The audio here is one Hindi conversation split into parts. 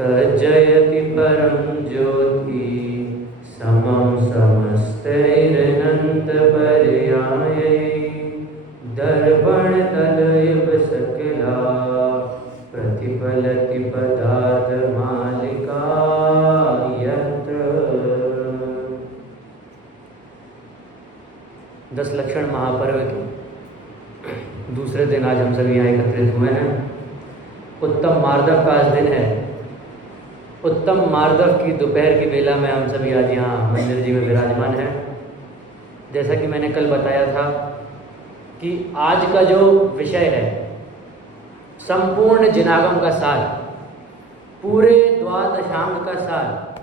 तज्जयति परं ज्योति समं समस्तैरनन्तपर्यायै दर्पणतलैव सकला प्रतिफलति पदार्थमालिका यत्र। 10 लक्षण महापर्व के दूसरे दिन आज हम सभी यहाँ एकत्रित हुए हैं। उत्तम मार्दव का आज दिन है। उत्तम मार्दव की दोपहर की बेला में हम सभी आज यहाँ मंदिर जी में विराजमान हैं। जैसा कि मैंने कल बताया था कि आज का जो विषय है संपूर्ण जिनागम का सार, पूरे द्वादशांग का सार,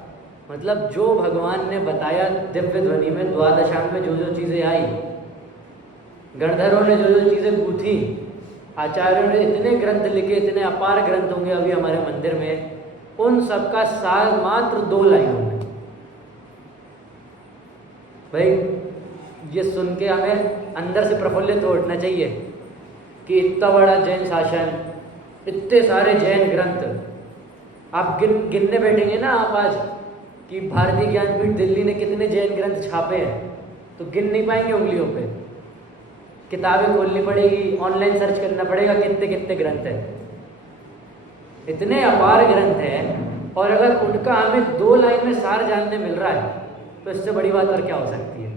मतलब जो भगवान ने बताया दिव्य ध्वनि में, द्वादशांग में जो जो चीज़ें आई, गणधरों ने जो जो चीज़ें गूंथी, आचार्यों ने इतने ग्रंथ लिखे, इतने अपार ग्रंथ होंगे अभी हमारे मंदिर में, उन सब का सार मात्र 2 लाइनों में। भाई ये सुन के हमें अंदर से प्रफुल्लित हो उठना चाहिए कि इतना बड़ा जैन शासन, इतने सारे जैन ग्रंथ, आप गिनने बैठेंगे ना आप आज कि भारतीय ज्ञानपीठ दिल्ली ने कितने जैन ग्रंथ छापे हैं, तो गिन नहीं पाएंगे उंगलियों पे। किताबें खोलनी पड़ेगी, ऑनलाइन सर्च करना पड़ेगा कितने कितने ग्रंथ हैं। इतने अपार ग्रंथ हैं, और अगर उनका हमें 2 लाइन में सार जानने मिल रहा है तो इससे बड़ी बात और क्या हो सकती है।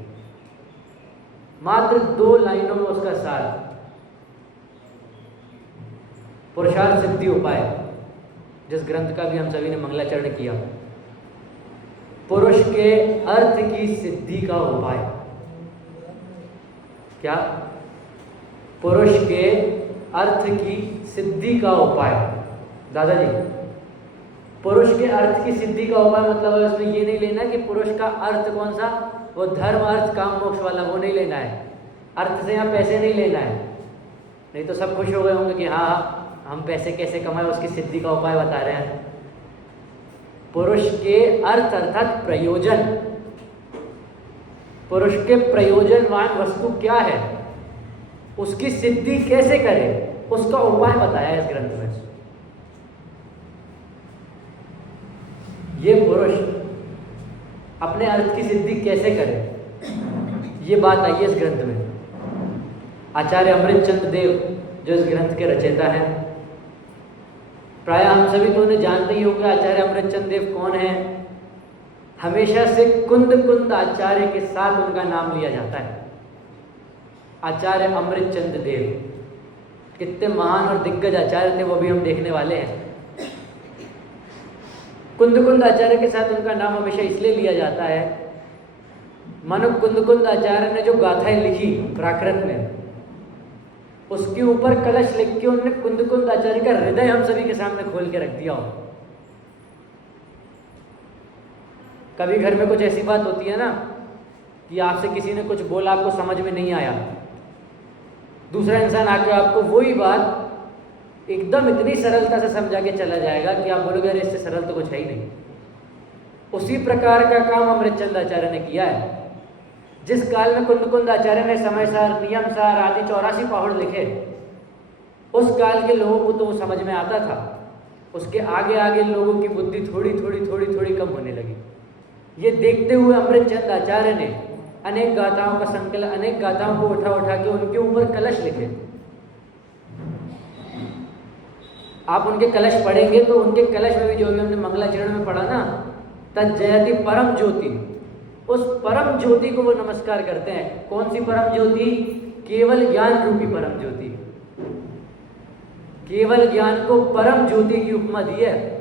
मात्र 2 लाइनों में उसका सार, पुरुषार्थ सिद्धि उपाय, जिस ग्रंथ का भी हम सभी ने मंगलाचरण किया, पुरुष के अर्थ की सिद्धि का उपाय। क्या? पुरुष के अर्थ की सिद्धि का उपाय। दादाजी, पुरुष के अर्थ की सिद्धि का उपाय मतलब है उसमें ये नहीं लेना कि पुरुष का अर्थ कौन सा, वो धर्म अर्थ काम मोक्ष वाला, वो नहीं लेना है। अर्थ से यहाँ पैसे नहीं लेना है, नहीं तो सब खुश हो गए होंगे कि हाँ हम पैसे कैसे कमाए, उसकी सिद्धि का उपाय बता रहे हैं। पुरुष के अर्थ अर्थात प्रयोजन, पुरुष के प्रयोजनवान वस्तु क्या है, उसकी सिद्धि कैसे करे, उसका उपाय बताया इस ग्रंथ में। ये पुरुष अपने अर्थ की सिद्धि कैसे करे, ये बात आई है इस ग्रंथ में। आचार्य अमृतचंद देव जो इस ग्रंथ के रचयिता हैं, प्राय हम सभी तो उन्हें जानते ही होंगे। आचार्य अमृतचंद देव कौन है? हमेशा से कुंद आचार्य के साथ उनका नाम लिया जाता है। आचार्य अमृतचंद देव कितने महान और दिग्गज आचार्य थे, वो भी हम देखने वाले हैं। कुंद आचार्य के साथ उनका नाम हमेशा इसलिए लिया जाता है, मानो कुंद आचार्य ने जो गाथाएं लिखी प्राकृत में, उसके ऊपर कलश लिख के उन्होंने कुंद आचार्य का हृदय हम सभी के सामने खोल के रख दिया हो। कभी घर में कुछ ऐसी बात होती है ना कि आपसे किसी ने कुछ बोला, आपको समझ में नहीं आया, दूसरा इंसान आके आपको वही बात एकदम इतनी सरलता से समझा के चला जाएगा कि आप बोलोगे अरे इससे सरल तो कुछ है ही नहीं। उसी प्रकार का काम अमृतचंद आचार्य ने किया है। जिस काल में कुंद आचार्य ने समय सार, नियम सार आदि 84 पहाड़ लिखे, उस काल के लोगों को तो वो समझ में आता था। उसके आगे आगे लोगों की बुद्धि थोड़ी कम होने लगी। ये देखते हुए अमृतचंद आचार्य ने अनेक गाथाओं का संकलन, अनेक गाथाओं को उठा के उनके ऊपर कलश लिखे। आप उनके कलश पढ़ेंगे तो उनके कलश में भी जो भी हमने मंगलाचरण में पढ़ा ना, तज्जयति परम ज्योति, उस परम ज्योति को वो नमस्कार करते हैं। कौन सी परम ज्योति? केवल ज्ञान रूपी परम ज्योति। केवल ज्ञान को परम ज्योति की उपमा दी है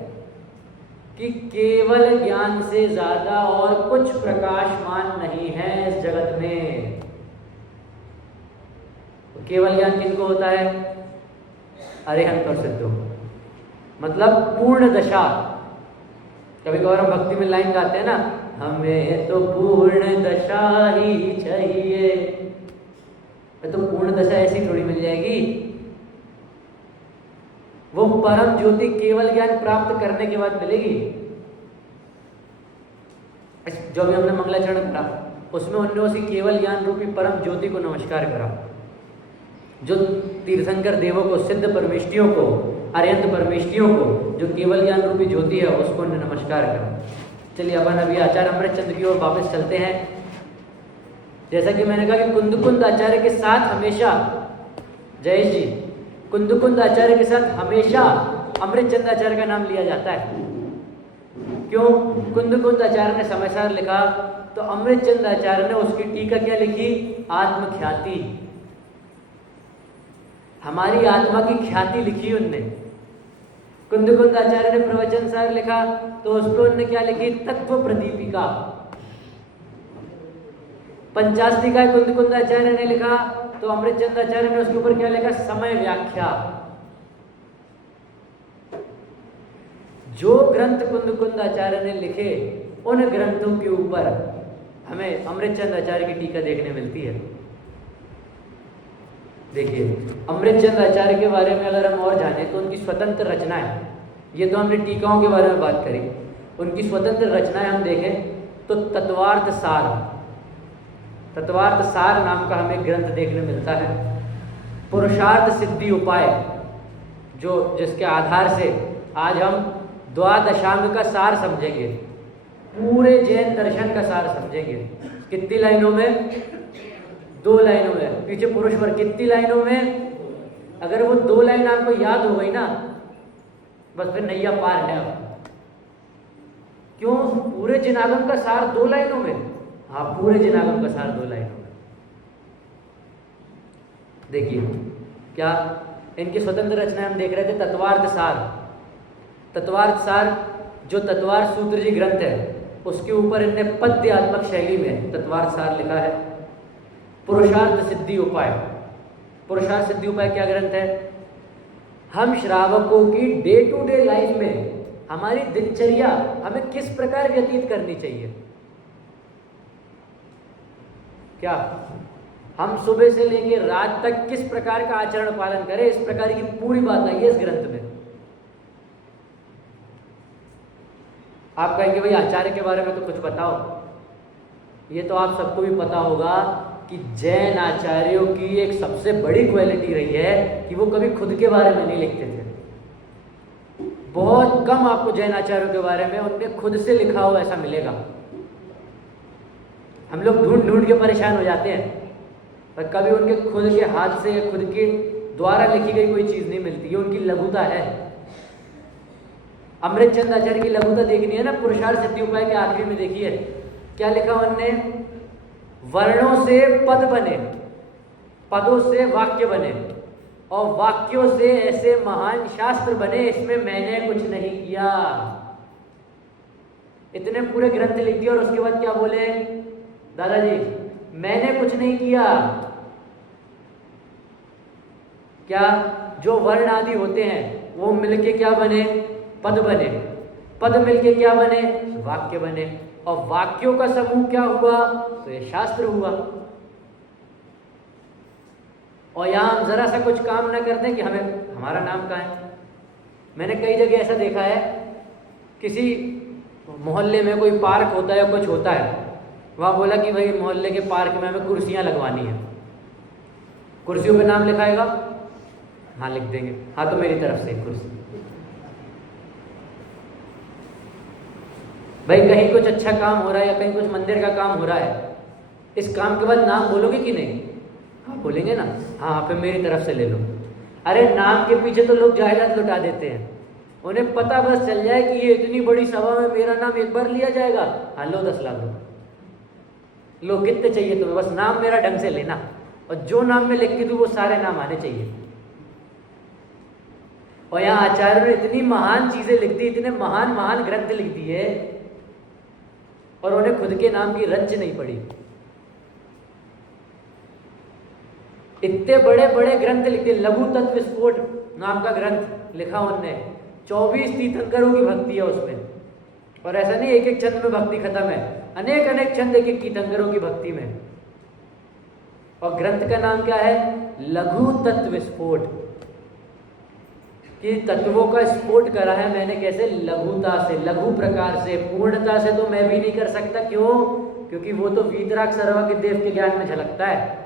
कि केवल ज्ञान से ज्यादा और कुछ प्रकाशमान नहीं है इस जगत में। तो केवल ज्ञान किनको होता है? अरिहंत और सिद्धों, मतलब पूर्ण दशा। कभी कभार हम भक्ति में लाइन गाते हैं ना, हमें तो पूर्ण दशा ही चाहिए। तो पूर्ण दशा ऐसी थोड़ी मिल जाएगी। वो परम ज्योति केवल ज्ञान प्राप्त करने के बाद मिलेगी। जो भी हमने मंगलाचरण करा उसमें उन्होंने उसी केवल ज्ञान रूपी परम ज्योति को नमस्कार करा, जो तीर्थंकर देवों को, सिद्ध परमेष्टियों को अरिहंत परमेष्टियों को, जो केवल ज्ञान रूपी ज्योति है, उसको नमस्कार करो। चलिए अपन अभी आचार्य अमृतचंद्र की ओर वापस चलते हैं। जैसा कि मैंने कहा कि कुंदकुंद आचार्य के साथ हमेशा, जयेश जी, कुंदकुंद आचार्य के साथ हमेशा अमृतचंद्र आचार्य का नाम लिया जाता है। क्यों? कुंदकुंद आचार्य ने समयसार लिखा, तो अमृतचंद्र आचार्य ने उसकी टीका क्या लिखी? आत्मख्याति। हमारी आत्मा की ख्याति लिखी उनने। कुंदकुंद आचार्य ने प्रवचन सार लिखा, तो उस पर उनने क्या लिखी? तत्व प्रदीपिका। पंचास्तिका कुंदकुंद आचार्य ने लिखा, तो अमृतचंद्र आचार्य ने उसके ऊपर क्या लिखा? समय व्याख्या। जो ग्रंथ कुंदकुंद आचार्य ने लिखे, उन ग्रंथों के ऊपर हमें अमृतचंद्र आचार्य की टीका देखने मिलती है। देखिए, अमृतचंद्र आचार्य के बारे में अगर हम और जाने तो उनकी स्वतंत्र रचनाएं, ये तो हमने टीकाओं के बारे में बात करी, उनकी स्वतंत्र रचनाएं हम देखें तो तत्वार्थ सार नाम का हमें ग्रंथ देखने मिलता है। पुरुषार्थ सिद्धि उपाय, जो जिसके आधार से आज हम द्वादशांग का सार समझेंगे, पूरे जैन दर्शन का सार समझेंगे। कितनी लाइनों में? 2 लाइनों में। पीछे पुरुष वर्ग कितनी लाइनों में? अगर वो 2 लाइन आपको याद हो गई ना, बस फिर नैया पार है। क्यों? पूरे जिनागम का सार 2 लाइनों में। हाँ, पूरे जिनागम का सार 2 लाइनों में। देखिए क्या इनकी स्वतंत्र रचना हम देख रहे थे। तत्वार्थ सार जो तत्वार्थ सूत्र जी ग्रंथ है, उसके ऊपर इनने पद्यात्मक शैली में तत्वार्थ सार लिखा है। पुरुषार्थ सिद्धि उपाय क्या ग्रंथ है? हम श्रावकों की डे टू डे लाइफ में हमारी दिनचर्या हमें किस प्रकार व्यतीत करनी चाहिए, क्या हम सुबह से लेकर रात तक किस प्रकार का आचरण पालन करें, इस प्रकार की पूरी बात आई है इस ग्रंथ में। आप कहेंगे भाई आचार्य के बारे में तो कुछ बताओ। ये तो आप सबको भी पता होगा कि जैन आचार्यों की एक सबसे बड़ी क्वालिटी रही है कि वो कभी खुद के बारे में नहीं लिखते थे। बहुत कम आपको जैन आचार्यों के बारे में उनने खुद से लिखा हो ऐसा मिलेगा। हम लोग ढूंढ के परेशान हो जाते हैं, पर कभी उनके खुद के हाथ से, खुद के द्वारा लिखी गई कोई चीज़ नहीं मिलती। ये उनकी लघुता है। अमृतचंद्र आचार्य की लघुता देखनी है ना, पुरुषार्थ सिद्धि उपाय के आखिरी में देखिए क्या लिखा उनने? वर्णों से पद बने, पदों से वाक्य बने, और वाक्यों से ऐसे महान शास्त्र बने, इसमें मैंने कुछ नहीं किया। इतने पूरे ग्रंथ लिख दिए और उसके बाद क्या बोले दादाजी? मैंने कुछ नहीं किया। क्या? जो वर्ण आदि होते हैं वो मिलके क्या बने? पद बने। पद मिलके क्या बने? वाक्य बने। और वाक्यों का समूह क्या हुआ? तो ये शास्त्र हुआ। और यहाँ हम जरा सा कुछ काम न करते कि हमें हमारा नाम कहाँ है। मैंने कई जगह ऐसा देखा है, किसी मोहल्ले में कोई पार्क होता है या कुछ होता है, वहाँ बोला कि भाई मोहल्ले के पार्क में हमें कुर्सियाँ लगवानी है। कुर्सियों पे नाम लिखाएगा? हाँ लिख देंगे। हाँ तो मेरी तरफ से कुर्सी। भाई कहीं कुछ अच्छा काम हो रहा है या कहीं कुछ मंदिर का काम हो रहा है, इस काम के बाद नाम बोलोगे कि नहीं? हाँ बोलेंगे ना। हाँ फिर मेरी तरफ से ले लो। अरे नाम के पीछे तो लोग जायदाद लुटा देते हैं। उन्हें पता बस चल जाए कि ये इतनी बड़ी सभा में मेरा नाम एक बार लिया जाएगा, हाँ लो 10 लाख लो, कितने चाहिए तुम्हें, बस नाम मेरा ढंग से लेना, और जो नाम मैं लिख के दूँ वो सारे नाम आने चाहिए। और यहाँ आचार्य ने इतनी महान चीजें लिख दी, इतने महान महान ग्रंथ लिख दिए, और उन्हें खुद के नाम की रंच नहीं पड़ी। इतने बड़े बड़े ग्रंथ लिखते। लघु तत्व विस्फोट नाम का ग्रंथ लिखा उनने, 24 तीर्थंकरों की भक्ति है उसमें। और ऐसा नहीं एक एक छंद में भक्ति खत्म है, अनेक अनेक छंद एक एक तीर्थंकरों की भक्ति में। और ग्रंथ का नाम क्या है? लघु तत्व विस्फोट। कि तत्वों का स्फोट करा है मैंने कैसे? लघुता से, लघु प्रकार से। पूर्णता से तो मैं भी नहीं कर सकता। क्यों? क्योंकि वो तो वीतराग सर्वज्ञ देव के ज्ञान में झलकता है।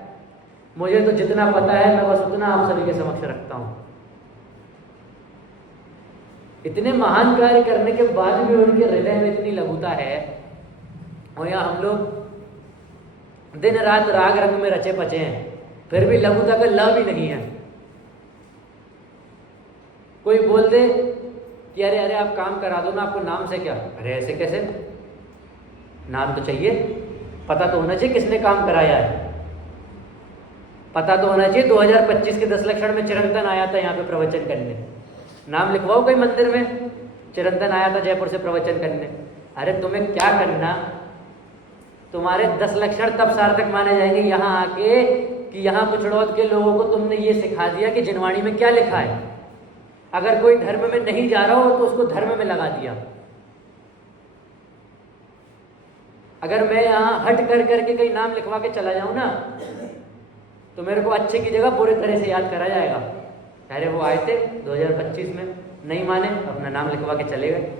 मुझे तो जितना पता है मैं बस उतना आप सभी के समक्ष रखता हूँ। इतने महान कार्य करने के बाद भी उनके हृदय में इतनी लघुता है, और यहाँ हम लोग दिन रात राग रंग में रचे पचे हैं, फिर भी लघुता का ल भी नहीं है। कोई बोल दे कि अरे अरे आप काम करा दो ना, आपको नाम से क्या? अरे ऐसे कैसे? नाम तो चाहिए, पता तो होना चाहिए किसने काम कराया है, पता तो होना चाहिए। 2025 के 10 लक्षण में चिरंतन आया था यहाँ पे प्रवचन करने, नाम लिखवाओ कोई मंदिर में, चिरंतन आया था जयपुर से प्रवचन करने। अरे तुम्हें क्या करना, तुम्हारे 10 लक्षण तब सार्थक माने जाएंगे यहाँ आके कि यहाँ कुचड़ौद के लोगों को तुमने ये सिखा दिया कि जिनवाणी में क्या लिखा है। अगर कोई धर्म में नहीं जा रहा हो तो उसको धर्म में लगा दिया। अगर मैं यहाँ हट कर करके कहीं नाम लिखवा के चला जाऊँ ना, तो मेरे को अच्छे की जगह बुरी तरह से याद करा जाएगा। अरे वो आए थे 2025 में, नहीं माने, अपना नाम लिखवा के चले गए।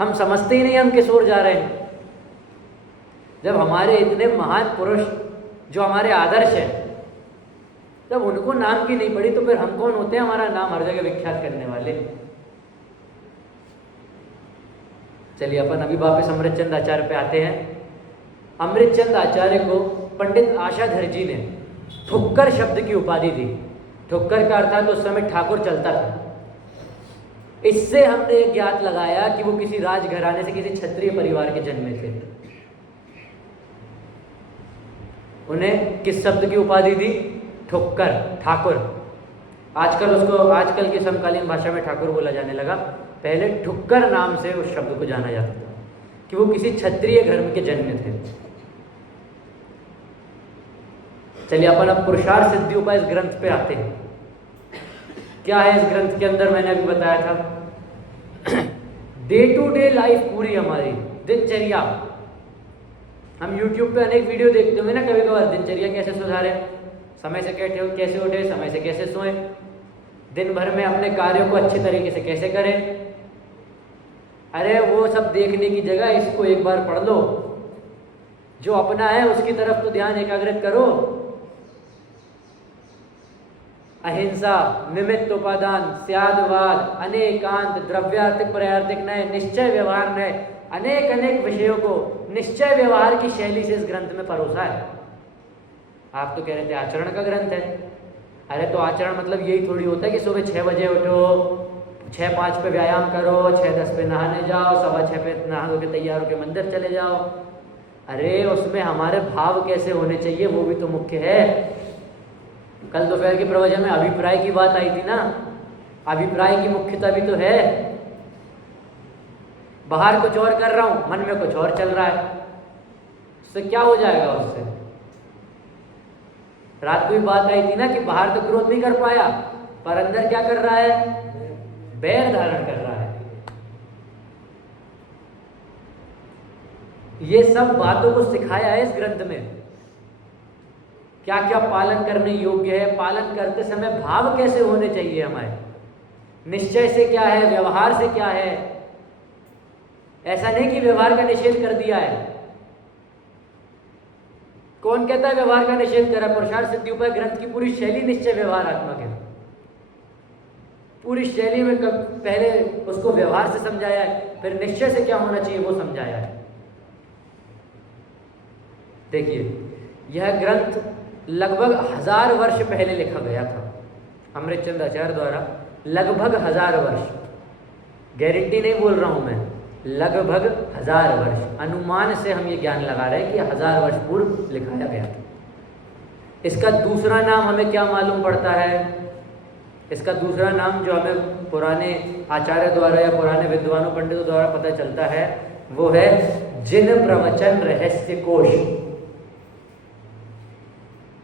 हम समझते ही नहीं हम किस ओर जा रहे हैं। जब हमारे इतने महान पुरुष जो हमारे आदर्श हैं, जब उनको नाम की नहीं पड़ी तो फिर हम कौन होते हैं हमारा नाम हर जगह विख्यात करने वाले। चलिए अपन अभी वापस अमृतचंद आचार्य पे आते हैं। अमृतचंद आचार्य को पंडित आशाधर जी ने ठुक्कर शब्द की उपाधि दी। ठुक्कर का अर्थात उस समय ठाकुर चलता था। इससे हमने ज्ञात लगाया कि वो किसी राजघराने से, किसी क्षत्रिय परिवार के जन्मे थे। उन्हें किस शब्द की उपाधि दी? ठुक्कर, ठाकुर। आजकल की समकालीन भाषा में ठाकुर बोला जाने लगा, पहले ठुक्कर नाम से उस शब्द को जाना जाता था कि वो किसी क्षत्रिय धर्म के जन्मे थे। चलिए अपन अब पुरुषार्थ सिद्धि उपाय इस ग्रंथ पे आते हैं। क्या है इस ग्रंथ के अंदर? मैंने अभी बताया था डे टू डे लाइफ, पूरी हमारी दिनचर्या। हम YouTube पे अनेक वीडियो देखते होंगे ना कभी कभार, दिनचर्या कैसे सुधारें, समय से कैसे उठे, समय से कैसे सोएं, दिन भर में अपने कार्यों को अच्छे तरीके से कैसे करें। अरे वो सब देखने की जगह इसको एक बार पढ़ लो। जो अपना है उसकी तरफ तो ध्यान एकाग्रित करो। अहिंसा, निमित्त उपादान, स्यादवाद, अनेकांत, द्रव्यार्थिक पर्यार्थिक नय, निश्चय व्यवहार नय, अनेक अनेक विषयों को निश्चय व्यवहार की शैली से इस ग्रंथ में परोसा है। आप तो कह रहे थे आचरण का ग्रंथ है। अरे तो आचरण मतलब यही थोड़ी होता है कि सुबह 6 बजे उठो, 6:05 पे व्यायाम करो, 6:10 पे नहाने जाओ, 6:15 पे नहा धो के तैयार होकर मंदिर चले जाओ। अरे उसमें हमारे भाव कैसे होने चाहिए वो भी तो मुख्य है। कल दोपहर के प्रवचन में अभिप्राय की बात आई थी ना, अभिप्राय की मुख्यता भी तो है। बाहर कुछ और कर रहा हूं, मन में कुछ और चल रहा है, उससे क्या हो जाएगा? उससे रात को भी बात आई थी ना कि बाहर तो क्रोध नहीं कर पाया, पर अंदर क्या कर रहा है? बैर धारण कर रहा है। ये सब बातों को सिखाया है इस ग्रंथ में। क्या क्या पालन करने योग्य है, पालन करते समय भाव कैसे होने चाहिए हमारे, निश्चय से क्या है, व्यवहार से क्या है। ऐसा नहीं कि व्यवहार का निषेध कर दिया है। कौन कहता है व्यवहार का निषेध करा? पुरुषार्थ सिद्धि उपाय ग्रंथ की पूरी शैली निश्चय व्यवहारात्मक है। पूरी शैली में पहले उसको व्यवहार से समझाया है, फिर निश्चय से क्या होना चाहिए वो समझाया है। देखिए यह ग्रंथ लगभग 1000 वर्ष पहले लिखा गया था अमृतचंद आचार्य द्वारा। लगभग 1000 वर्ष, गारंटी नहीं बोल रहा हूं मैं, लगभग 1000 वर्ष। अनुमान से हम ये ज्ञान लगा रहे हैं कि 1000 वर्ष पूर्व लिखाया गया था। इसका दूसरा नाम हमें क्या मालूम पड़ता है? इसका दूसरा नाम जो हमें पुराने आचार्य द्वारा या पुराने विद्वानों पंडितों द्वारा पता चलता है वो है जिन प्रवचन रहस्य कोश।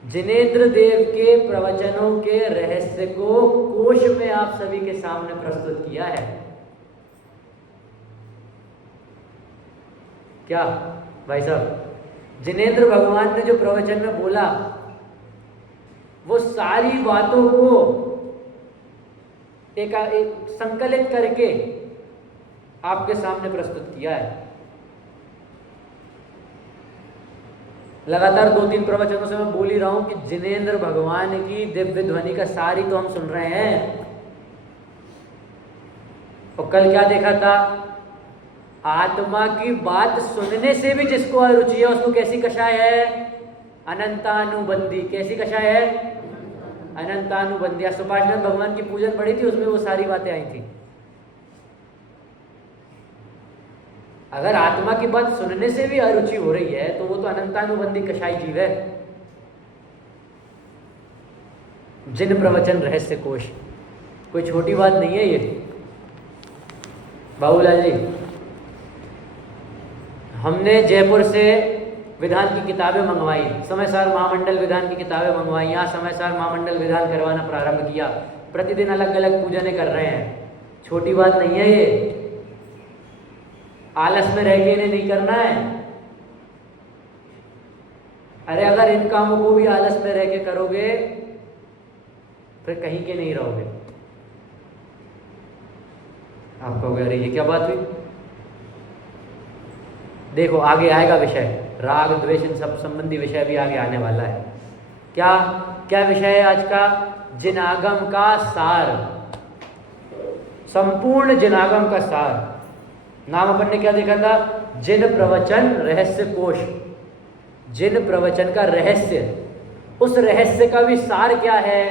जिनेंद्र देव के प्रवचनों के रहस्य को कोश में आप सभी के सामने प्रस्तुत किया है। क्या भाई साहब, जिनेंद्र भगवान ने जो प्रवचन में बोला वो सारी बातों को एक संकलित करके आपके सामने प्रस्तुत किया है। लगातार 2-3 प्रवचनों से मैं बोल ही रहा हूं कि जिनेंद्र भगवान की दिव्य ध्वनि का सारी तो हम सुन रहे हैं, और कल क्या देखा था? आत्मा की बात सुनने से भी जिसको अरुचि है उसको कैसी कषाय है? अनंतानुबंधी। कैसी कषाय है? अनंतानुबंधी। सुभाषचंद्र भगवान की पूजन पड़ी थी, उसमें वो सारी बातें आई थी। अगर आत्मा की बात सुनने से भी अरुचि हो रही है तो वो तो अनंतानुबंधी कषाय जीव है। जिन प्रवचन रहस्य कोश, कोई छोटी बात नहीं है ये। बाबूलाल जी, हमने जयपुर से विधान की किताबें मंगवाई, समयसार महामंडल विधान की किताबें मंगवाई, यहाँ समयसार महामंडल विधान करवाना प्रारंभ किया। प्रतिदिन अलग अलग पूजनें कर रहे हैं। छोटी बात नहीं है ये। आलस में रह के इन्हें नहीं करना है। अरे अगर इन कामों को भी आलस में रह के करोगे फिर कहीं के नहीं रहोगे। आप कहोगे अरे ये क्या बात हुई? देखो आगे आएगा विषय, राग द्वेष इन सब संबंधी विषय भी आगे आने वाला है। क्या क्या विषय है आज का? जिनागम का सार, संपूर्ण जिनागम का सार। नाम अपन ने क्या देखा था? जिन प्रवचन रहस्य कोश। जिन प्रवचन का रहस्य, उस रहस्य का भी सार क्या है?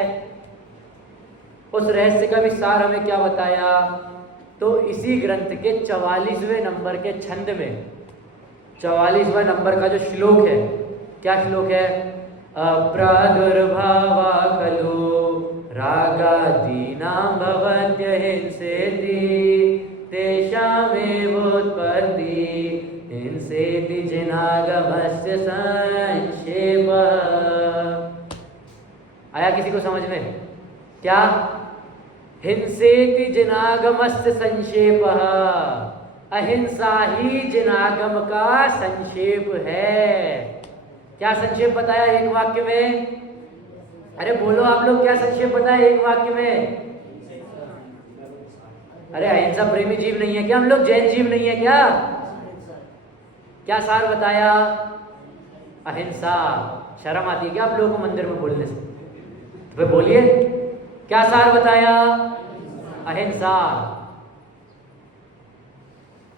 उस रहस्य का भी सार हमें क्या बताया? तो इसी ग्रंथ के 44वें नंबर के छंद में 44वां नंबर का जो श्लोक है, क्या श्लोक है? अप्रादुर्भावा खलु रागादीनां भवत्यहिंसेति तेषामेवोत्पत्ति हिंसेति जिनागमस्य संक्षेपः। आया किसी को समझ में? क्या? हिंसेति जिनागमस्य संक्षेपः। अहिंसा ही जिनागम का संक्षेप है। क्या संक्षेप बताया एक वाक्य में? अरे बोलो आप लोग, क्या संक्षेप बताया एक वाक्य में? अरे अहिंसा प्रेमी जीव नहीं है क्या हम लोग? जैन जीव नहीं है क्या? क्या सार बताया? अहिंसा। शर्म आती है क्या आप लोगों को मंदिर में बोलने से? तो बोलिए, क्या सार बताया? अहिंसा।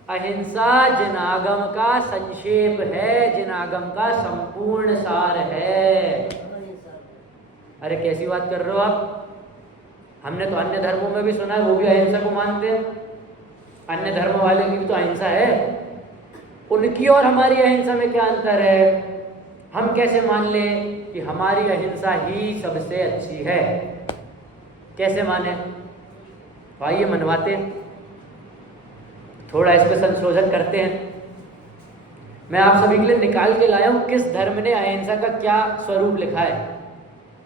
अहिंसा जिनागम का संक्षेप है, जिनागम का संपूर्ण सार है। अरे कैसी बात कर रहे हो आप? हमने तो अन्य धर्मों में भी सुना है, वो भी अहिंसा को मानते हैं। अन्य धर्म वाले की भी तो अहिंसा है। उनकी और हमारी अहिंसा में क्या अंतर है? हम कैसे मान लें कि हमारी अहिंसा ही सबसे अच्छी है? कैसे माने? तो आइए मनवाते हैं, थोड़ा इसमें संशोधन करते हैं। मैं आप सभी के लिए निकाल के लाया हूँ किस धर्म ने अहिंसा का क्या स्वरूप लिखा है।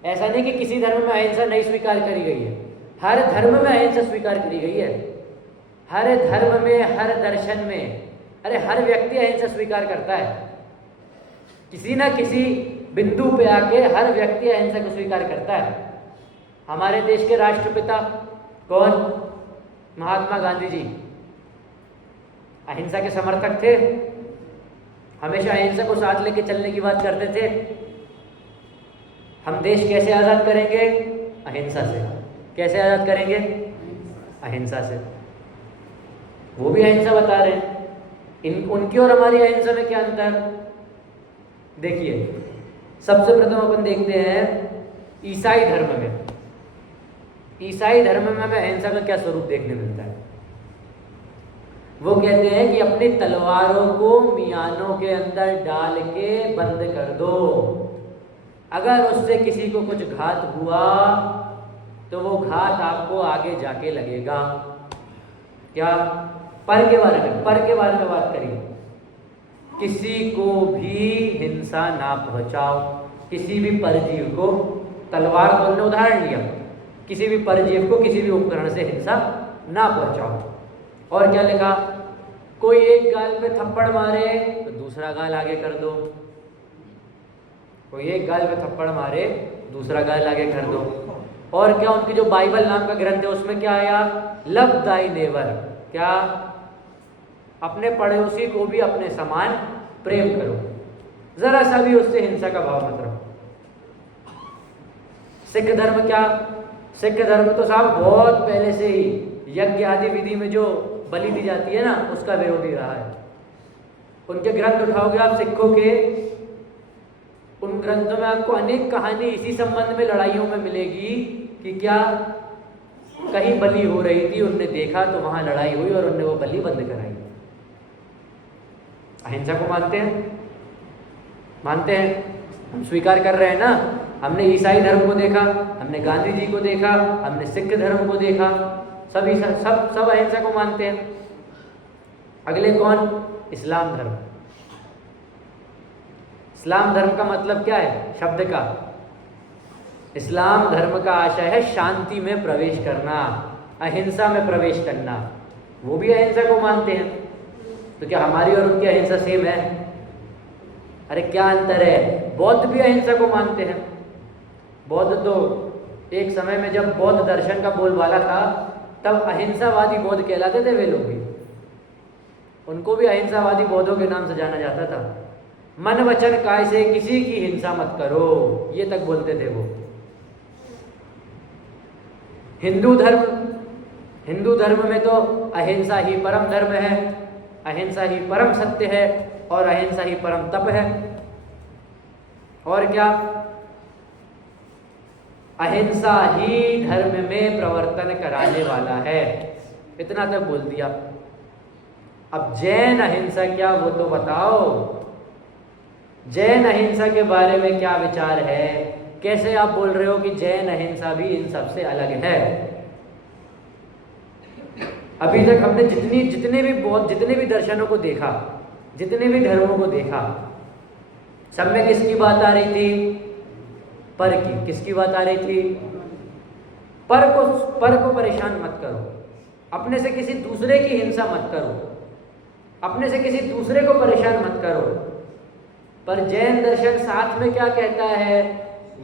ऐसा नहीं कि किसी धर्म में अहिंसा नहीं स्वीकार करी गई है, हर धर्म में अहिंसा स्वीकार करी गई है। हर धर्म में, हर दर्शन में, अरे हर व्यक्ति अहिंसा स्वीकार करता है। किसी ना किसी बिंदु पे आके हर व्यक्ति अहिंसा को स्वीकार करता है। हमारे देश के राष्ट्रपिता कौन? महात्मा गांधी जी अहिंसा के समर्थक थे। हमेशा अहिंसा को साथ लेके चलने की बात करते थे। हम देश कैसे आज़ाद करेंगे? अहिंसा से। कैसे आज़ाद करेंगे? अहिंसा से। वो भी अहिंसा बता रहे हैं। उनकी और हमारी अहिंसा में क्या अंतर? देखिए, सबसे प्रथम अपन देखते हैं ईसाई धर्म में। ईसाई धर्म में हमें अहिंसा का क्या स्वरूप देखने मिलता है? वो कहते हैं कि अपनी तलवारों को मियानों के अंदर डाल के बंद कर दो। अगर उससे किसी को कुछ घात हुआ तो वो घात आपको आगे जाके लगेगा। क्या? पर के बारे में बात करिए। किसी को भी हिंसा ना पहुंचाओ, किसी भी परजीव को। तलवार को हमने उदाहरण लिया, किसी भी परजीव को किसी भी उपकरण से हिंसा ना पहुंचाओ। और क्या लिखा? कोई एक गाल पे थप्पड़ मारे तो दूसरा गाल आगे कर दो। कोई एक गाल पे थप्पड़ मारे दूसरा गाल आगे कर दो। और क्या? उनकी जो बाइबल नाम का ग्रंथ है उसमें क्या आया? लव दाई नेबर। क्या? अपने पड़ोसी को भी अपने समान प्रेम करो, जरा सा भी उससे हिंसा का भाव मत रखो। सिख धर्म क्या? सिख धर्म तो साहब बहुत पहले से ही यज्ञ आदि विधि में जो बलि दी जाती है ना, उसका विरोधी रहा है। उनके ग्रंथ उठाओगे आप सिखों के, उन ग्रंथों में आपको अनेक कहानी इसी संबंध में लड़ाइयों में मिलेगी कि क्या कहीं बलि हो रही थी, उनने देखा तो वहां लड़ाई हुई और उनने वो बलि बंद कराई। अहिंसा को मानते हैं, मानते हैं, हम स्वीकार कर रहे हैं ना। हमने ईसाई धर्म को देखा, हमने गांधी जी को देखा, हमने सिख धर्म को देखा, सब अहिंसा को मानते हैं। अगले कौन? इस्लाम धर्म। इस्लाम धर्म का मतलब क्या है शब्द का? इस्लाम धर्म का आशय है शांति में प्रवेश करना, अहिंसा में प्रवेश करना। वो भी अहिंसा को मानते हैं। तो क्या हमारी और उनकी अहिंसा सेम है? अरे क्या अंतर है? बौद्ध भी अहिंसा को मानते हैं। बौद्ध तो एक समय में जब बौद्ध दर्शन का बोलबाला था, तब अहिंसावादी बौद्ध कहलाते थे वे लोग भी। उनको भी अहिंसावादी बौद्धों के नाम से जाना जाता था। मन वचन काय से किसी की हिंसा मत करो, ये तक बोलते थे वो। हिंदू धर्म में तो अहिंसा ही परम धर्म है, अहिंसा ही परम सत्य है और अहिंसा ही परम तप है। और क्या? अहिंसा ही धर्म में प्रवर्तन कराने वाला है। इतना तक बोल दिया। अब जैन अहिंसा क्या, वो तो बताओ। जैन अहिंसा के बारे में क्या विचार है? कैसे आप बोल रहे हो कि जैन अहिंसा भी इन सबसे अलग है? अभी तक हमने जितने भी दर्शनों को देखा, जितने भी धर्मों को देखा, सब में किसकी बात आ रही थी? पर की। किसकी बात आ रही थी? पर को परेशान मत करो, अपने से किसी दूसरे की हिंसा मत करो, अपने से किसी दूसरे को परेशान मत करो। पर जैन दर्शन साथ में क्या कहता है?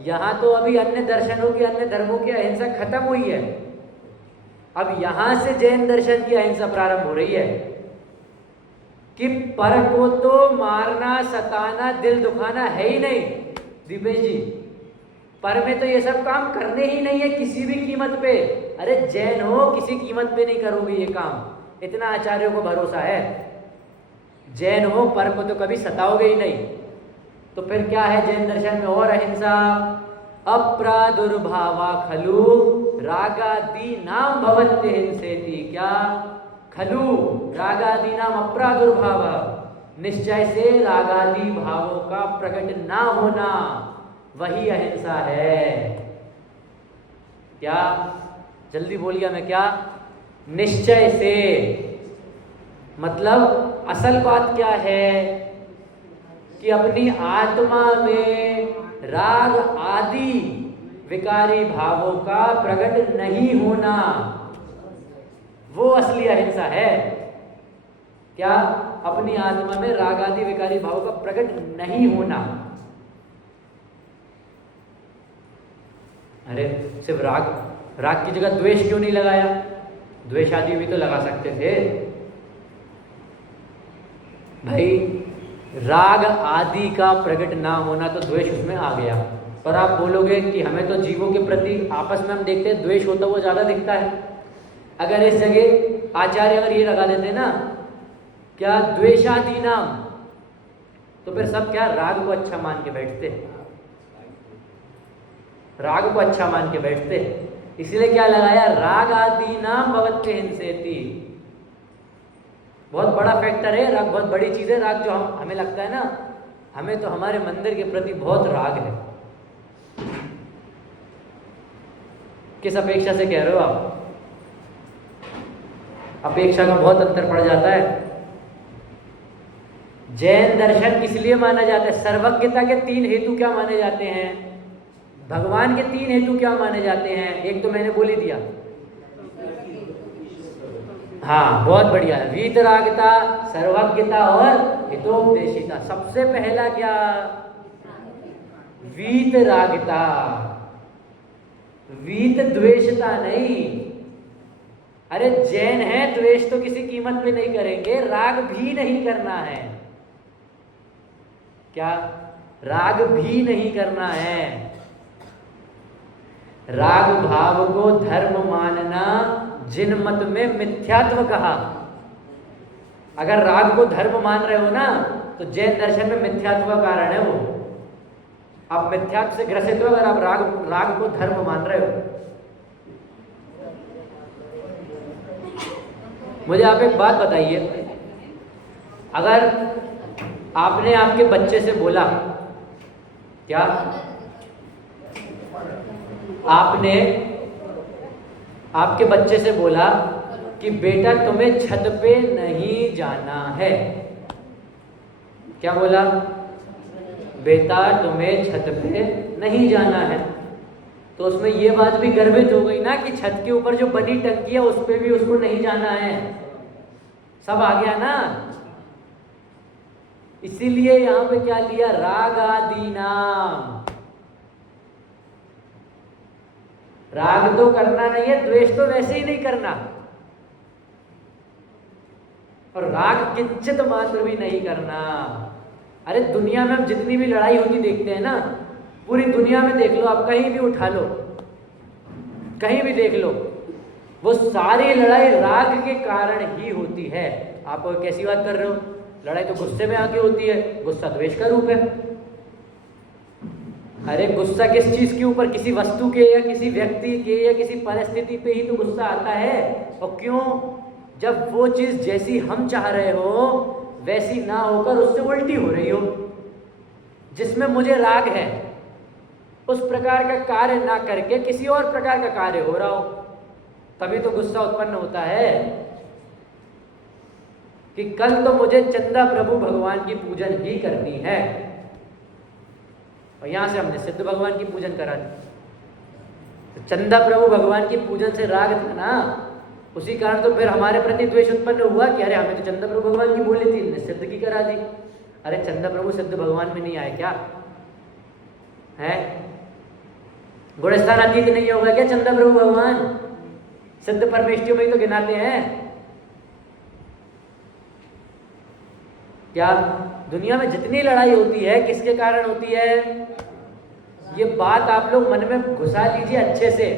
यहाँ तो अभी अन्य दर्शनों की, अन्य धर्मों की अहिंसा खत्म हुई है, अब यहाँ से जैन दर्शन की अहिंसा प्रारंभ हो रही है कि पर को तो मारना, सताना, दिल दुखाना है ही नहीं। दीपेश जी, पर में तो ये सब काम करने ही नहीं है किसी भी कीमत पे। अरे जैन हो, किसी कीमत पे नहीं करोगे ये काम, इतना आचार्यों को भरोसा है। जैन हो, पर को तो कभी सताओगे ही नहीं। तो फिर क्या है जैन दर्शन में और अहिंसा? अप्रादुर्भावा खलु रागादि नाम भवत्य हिंसेति। क्या? खलु रागादि नाम अप्रादुर्भावा, निश्चय से रागादि भावों का प्रकट ना होना, वही अहिंसा है। क्या? जल्दी बोल गया मैं। क्या? निश्चय से मतलब असल बात क्या है कि अपनी आत्मा में राग आदि विकारी भावों का प्रकट नहीं होना, वो असली अहिंसा है। क्या? अपनी आत्मा में राग आदि विकारी भावों का प्रकट नहीं होना। अरे सिर्फ राग की जगह द्वेष क्यों नहीं लगाया? द्वेष आदि भी तो लगा सकते थे भाई। राग आदि का प्रकट ना होना तो द्वेष उसमें आ गया। पर आप बोलोगे कि हमें तो जीवों के प्रति आपस में हम देखते हैं द्वेष होता हुआ ज़्यादा दिखता है। अगर इस जगह आचार्य अगर ये लगा देते ना, क्या द्वेषादि नाम, तो फिर सब क्या राग को अच्छा मान के बैठते, राग को अच्छा मान के बैठते। इसलिए क्या लगाया? राग आदि नाम भवत्य हिंसेति। बहुत बड़ा फैक्टर है राग, बहुत बड़ी चीज़ है राग। जो हमें लगता है ना, हमें तो हमारे मंदिर के प्रति बहुत राग है। किस अपेक्षा से कह रहे हो आप? अपेक्षा का बहुत अंतर पड़ जाता है। जैन दर्शन किस लिए माना जाता है? सर्वज्ञता के 3 हेतु क्या माने जाते हैं? भगवान के 3 हेतु क्या माने जाते हैं? एक तो मैंने बोल ही दिया। हाँ, बहुत बढ़िया है। वीतरागता, सर्वज्ञता और हितोपदेशिता। सबसे पहला क्या? वीतरागता, वीत द्वेषता नहीं। अरे जैन है, द्वेष तो किसी कीमत पे नहीं करेंगे, राग भी नहीं करना है। क्या? राग भी नहीं करना है। राग भाव को धर्म मानना जिन मत में मिथ्यात्व कहा। अगर राग को धर्म मान रहे हो ना, तो जैन दर्शन में मिथ्यात्व का कारण है वो। आप मिथ्यात्व से ग्रसित हो अगर आप राग को धर्म मान रहे हो। मुझे आप एक बात बताइए, अगर आपने आपके बच्चे से बोला, क्या आपने आपके बच्चे से बोला कि बेटा तुम्हें छत पे नहीं जाना है, क्या बोला? बेटा तुम्हें छत पे नहीं जाना है। तो उसमें ये बात भी गर्भित हो गई ना कि छत के ऊपर जो बनी टंकी है उस पे भी उसको नहीं जाना है। सब आ गया ना। इसीलिए यहां पे क्या लिया? राग आदि नाम। राग तो करना नहीं है, द्वेष तो वैसे ही नहीं करना, और राग किंचित मात्र भी नहीं करना। अरे दुनिया में हम जितनी भी लड़ाई होती देखते हैं ना, पूरी दुनिया में देख लो, आप कहीं भी उठा लो, कहीं भी देख लो, वो सारी लड़ाई राग के कारण ही होती है। आप कैसी बात कर रहे हो? लड़ाई तो गुस्से में आके होती है, गुस्सा द्वेष का रूप है। अरे गुस्सा किस चीज के ऊपर? किसी वस्तु के या किसी व्यक्ति के या किसी परिस्थिति पे ही तो गुस्सा आता है। और क्यों? जब वो चीज जैसी हम चाह रहे हो वैसी ना होकर उससे उल्टी हो रही हो। जिसमें मुझे राग है उस प्रकार का कार्य ना करके किसी और प्रकार का कार्य हो रहा हो, तभी तो गुस्सा उत्पन्न होता है। कि कल तो मुझे चंदा प्रभु भगवान की पूजन ही करनी है, और यहां से हमने सिद्ध भगवान की पूजन करा दी। तो चंदा प्रभु भगवान की पूजन से राग था ना, उसी कारण तो फिर हमारे प्रति द्वेष उत्पन्न हुआ कि अरे हमें तो चंदा प्रभु भगवान की बोली थी, हमने सिद्ध की करा दी। अरे चंदा प्रभु सिद्ध भगवान में नहीं आए क्या? है गुणस्थान अतीत नहीं होगा क्या चंदा प्रभु भगवान? सिद्ध परमेष्टियों में ही तो गिनाते हैं। क्या दुनिया में जितनी लड़ाई होती है किसके कारण होती है? ये बात आप लोग मन में घुसा लीजिए अच्छे से।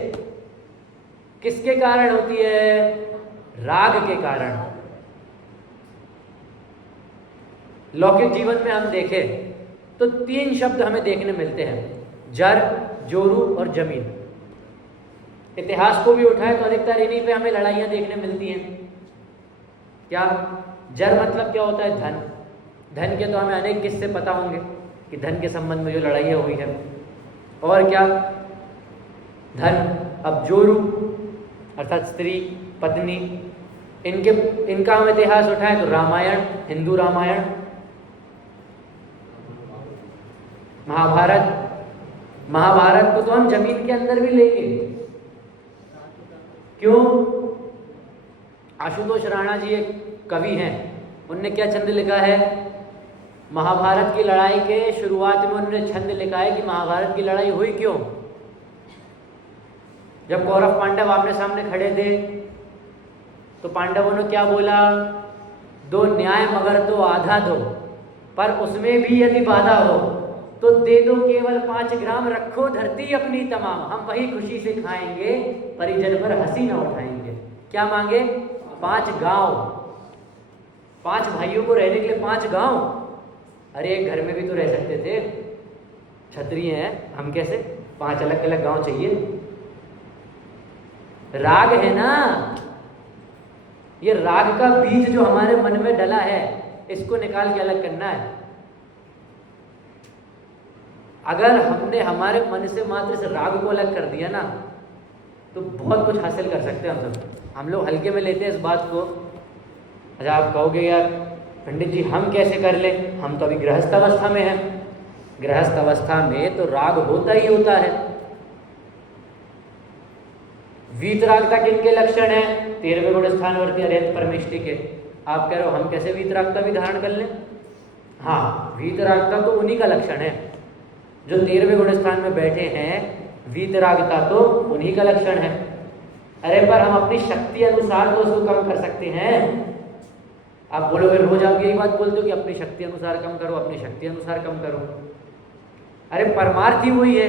किसके कारण होती है? राग के कारण। लौकिक जीवन में हम देखें तो 3 शब्द हमें देखने मिलते हैं, जर, जोरू और जमीन। इतिहास को भी उठाए तो अधिकतर इन्हीं पे हमें लड़ाइयां देखने मिलती हैं। क्या? जर मतलब क्या होता है? धन। धन के तो हमें अनेक किस्से पता होंगे कि धन के संबंध में जो लड़ाइयाँ हुई है। और क्या? धन। अब जोरू अर्थात स्त्री, पत्नी, इनका हम इतिहास उठाएं तो रामायण, हिंदू रामायण, महाभारत। महाभारत को तो हम जमीन के अंदर भी लेंगे। क्यों? आशुतोष राणा जी एक कवि हैं, उनने क्या छंद लिखा है? महाभारत की लड़ाई के शुरुआत में उन्होंने छंद लिखा है कि महाभारत की लड़ाई हुई क्यों? जब कौरव पांडव आमने सामने खड़े थे तो पांडवों ने क्या बोला? दो न्याय मगर तो आधा दो, पर उसमें भी यदि बाधा हो तो दे दो केवल 5 ग्राम, रखो धरती अपनी तमाम, हम वही खुशी से खाएंगे, परिजन पर हंसी न उठाएंगे। क्या मांगे? 5 गांव, 5 भाइयों को रहने के लिए 5 गांव। अरे एक घर में भी तो रह सकते थे, क्षत्रिय हैं हम, कैसे 5 अलग अलग गांव चाहिए? राग है ना, ये राग का बीज जो हमारे मन में डला है इसको निकाल के अलग करना है। अगर हमने हमारे मन से मात्र से राग को अलग कर दिया ना तो बहुत कुछ हासिल कर सकते हैं हम सब। हम लोग हल्के में लेते हैं इस बात को। अच्छा आप कहोगे यार पंडित जी हम कैसे कर ले, हम तो अभी गृहस्थ अवस्था में हैं। गृहस्थ अवस्था में तो राग होता ही होता है। वीतरागता किनके लक्षण है? 13वें गुण स्थानवर्ती अरेहंत परमेष्टि के। आप कह रहे हो हम कैसे वीतरागता भी धारण कर लें? हाँ, वीतरागता तो उन्हीं का लक्षण है जो 13वें गुण स्थान में बैठे हैं। वीतरागता तो उन्हीं का लक्षण है। अरे पर हम अपनी शक्ति अनुसार तो उसको कम कर सकते हैं। आप बोलोगे, रोज आप यही बात बोलते हो कि अपनी शक्ति अनुसार कम करो, अपनी शक्ति अनुसार कम करो। अरे परमार्थ ही वही है।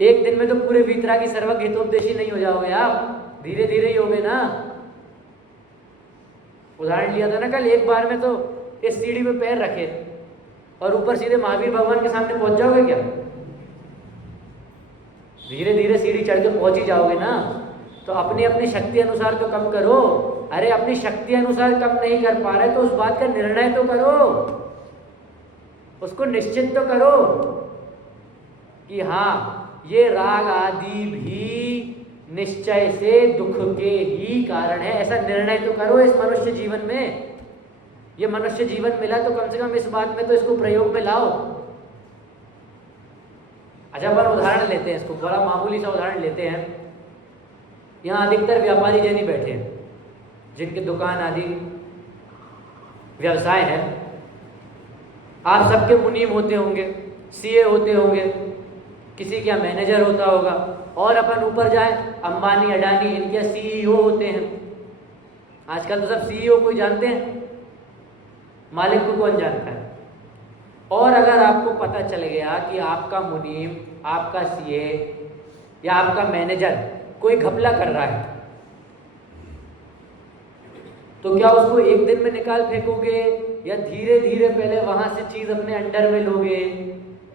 एक दिन में तो पूरे वीतरागी सर्वज्ञ हितोपदेशी नहीं हो जाओगे आप, धीरे धीरे ही होगे ना। उदाहरण लिया था ना कल, एक बार में तो इस सीढ़ी पे पैर रखे और ऊपर सीधे महावीर भगवान के सामने पहुंच जाओगे क्या? धीरे धीरे सीढ़ी चढ़ के पहुंच ही जाओगे ना। तो अपनी अपनी शक्ति अनुसार तो कम करो। अरे अपनी शक्ति अनुसार कम नहीं कर पा रहे तो उस बात का निर्णय तो करो, उसको निश्चित तो करो कि हाँ ये राग आदि भी निश्चय से दुख के ही कारण है। ऐसा निर्णय तो करो इस मनुष्य जीवन में। ये मनुष्य जीवन मिला तो कम से कम इस बात में तो इसको प्रयोग में लाओ। अच्छा अपन उदाहरण लेते हैं, इसको बड़ा मामूली सा उदाहरण लेते हैं। यहाँ अधिकतर व्यापारी जन ही बैठे हैं जिनके दुकान आदि व्यवसाय है। आप सबके मुनीम होते होंगे, सीए होते होंगे, किसी का मैनेजर होता होगा, और अपन ऊपर जाए अंबानी अडानी इनके सीईओ होते हैं। आजकल तो सब सीईओ को जानते हैं, मालिक को कौन जानता है। और अगर आपको पता चल गया कि आपका मुनीम, आपका सीए या आपका मैनेजर कोई घपला कर रहा है, तो क्या उसको एक दिन में निकाल फेंकोगे या धीरे धीरे पहले वहां से चीज अपने अंडर में लोगे?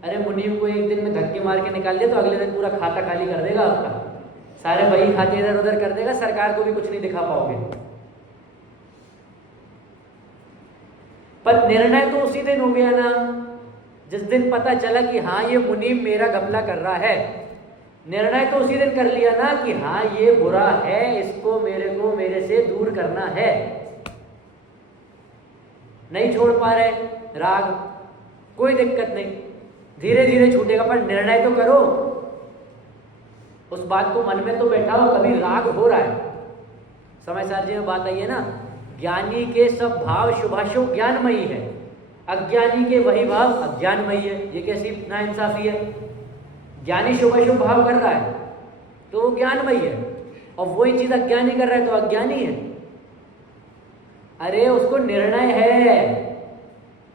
अरे मुनीम को एक दिन में धक्के मार के निकाल दिया तो अगले दिन पूरा खाता खाली कर देगा आपका, सारे बही खाते इधर उधर कर देगा, सरकार को भी कुछ नहीं दिखा पाओगे। पर निर्णय तो उसी दिन हो गया ना जिस दिन पता चला कि हाँ ये मुनीम मेरा घपला कर रहा है। निर्णय तो उसी दिन कर लिया ना कि हाँ ये बुरा है, इसको मेरे से दूर करना है। नहीं छोड़ पा रहे राग, कोई दिक्कत नहीं, धीरे धीरे छूटेगा, पर निर्णय तो करो। उस बात को मन में तो बैठाओ कभी राग हो रहा है। समय सार जी में बात आई है ना, ज्ञानी के सब भाव शुभाशु ज्ञानमयी है, अज्ञानी के वही भाव अज्ञानमयी है। ये कैसी नाइंसाफी है? ज्ञानी शुभाशुभ भाव कर रहा है तो वो ज्ञानमयी है, और वही चीज अज्ञानी कर रहा है तो अज्ञानी है। अरे उसको निर्णय है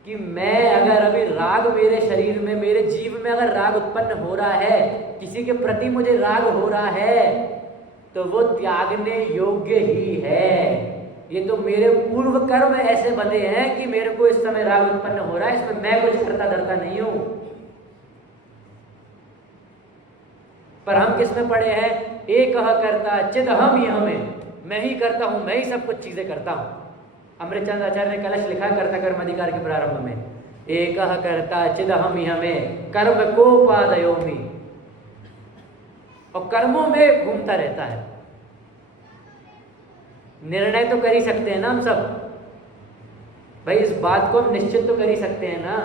कि मैं अगर अभी राग मेरे शरीर में, मेरे जीव में अगर राग उत्पन्न हो रहा है, किसी के प्रति मुझे राग हो रहा है, तो वो त्यागने योग्य ही है। ये तो मेरे पूर्व कर्म ऐसे बंधे हैं कि मेरे को इस समय राग उत्पन्न हो रहा है, इसमें मैं कुछ करता धरता नहीं हूं। पर हम किस में पड़े हैं? एक करता चिद हम यह में, मैं ही करता हूं, मैं ही सब कुछ चीजें करता हूं। अमृतचंद आचार्य ने कलश लिखा कर्ता कर्म अधिकार के प्रारंभ में, एक कर्ता चिद हम यह में कर्म को पादयोमि, और कर्मों में घूमता रहता है। निर्णय तो कर ही सकते हैं ना हम सब भाई, इस बात को हम निश्चित तो कर ही सकते हैं ना।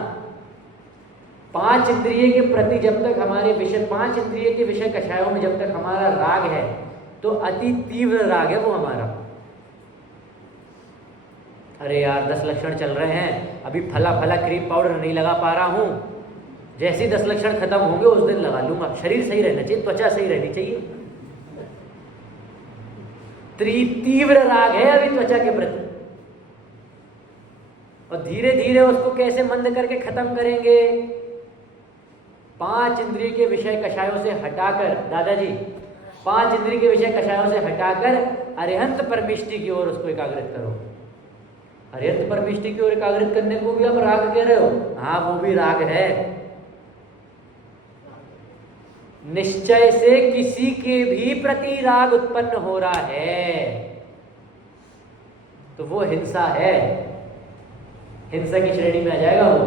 पांच इंद्रिय के प्रति जब तक हमारे विषय, पांच इंद्रिय के विषय कषायों में जब तक हमारा राग है तो अति तीव्र राग है वो हमारा। अरे यार 10 लक्षण चल रहे हैं, अभी फला फला क्रीम पाउडर नहीं लगा पा रहा हूं, जैसे ही 10 लक्षण खत्म होंगे उस दिन लगा लूंगा। शरीर सही रहना चाहिए, त्वचा सही रहनी चाहिए। तीव्र राग है अभी त्वचा के प्रति, और धीरे धीरे उसको कैसे मंद करके खत्म करेंगे? 5 इंद्रिय के विषय कषायों से हटाकर, दादाजी 5 इंद्रिय के विषय कषायों से हटाकर अरिहंत परमिष्टि की ओर उसको एकाग्रित करो। अरिहंत परमिष्टि की ओर एकाग्रित करने को भी आप राग कह रहे हो? हाँ वो भी राग है। निश्चय से किसी के भी प्रति राग उत्पन्न हो रहा है तो वो हिंसा है, हिंसा की श्रेणी में आ जाएगा वो।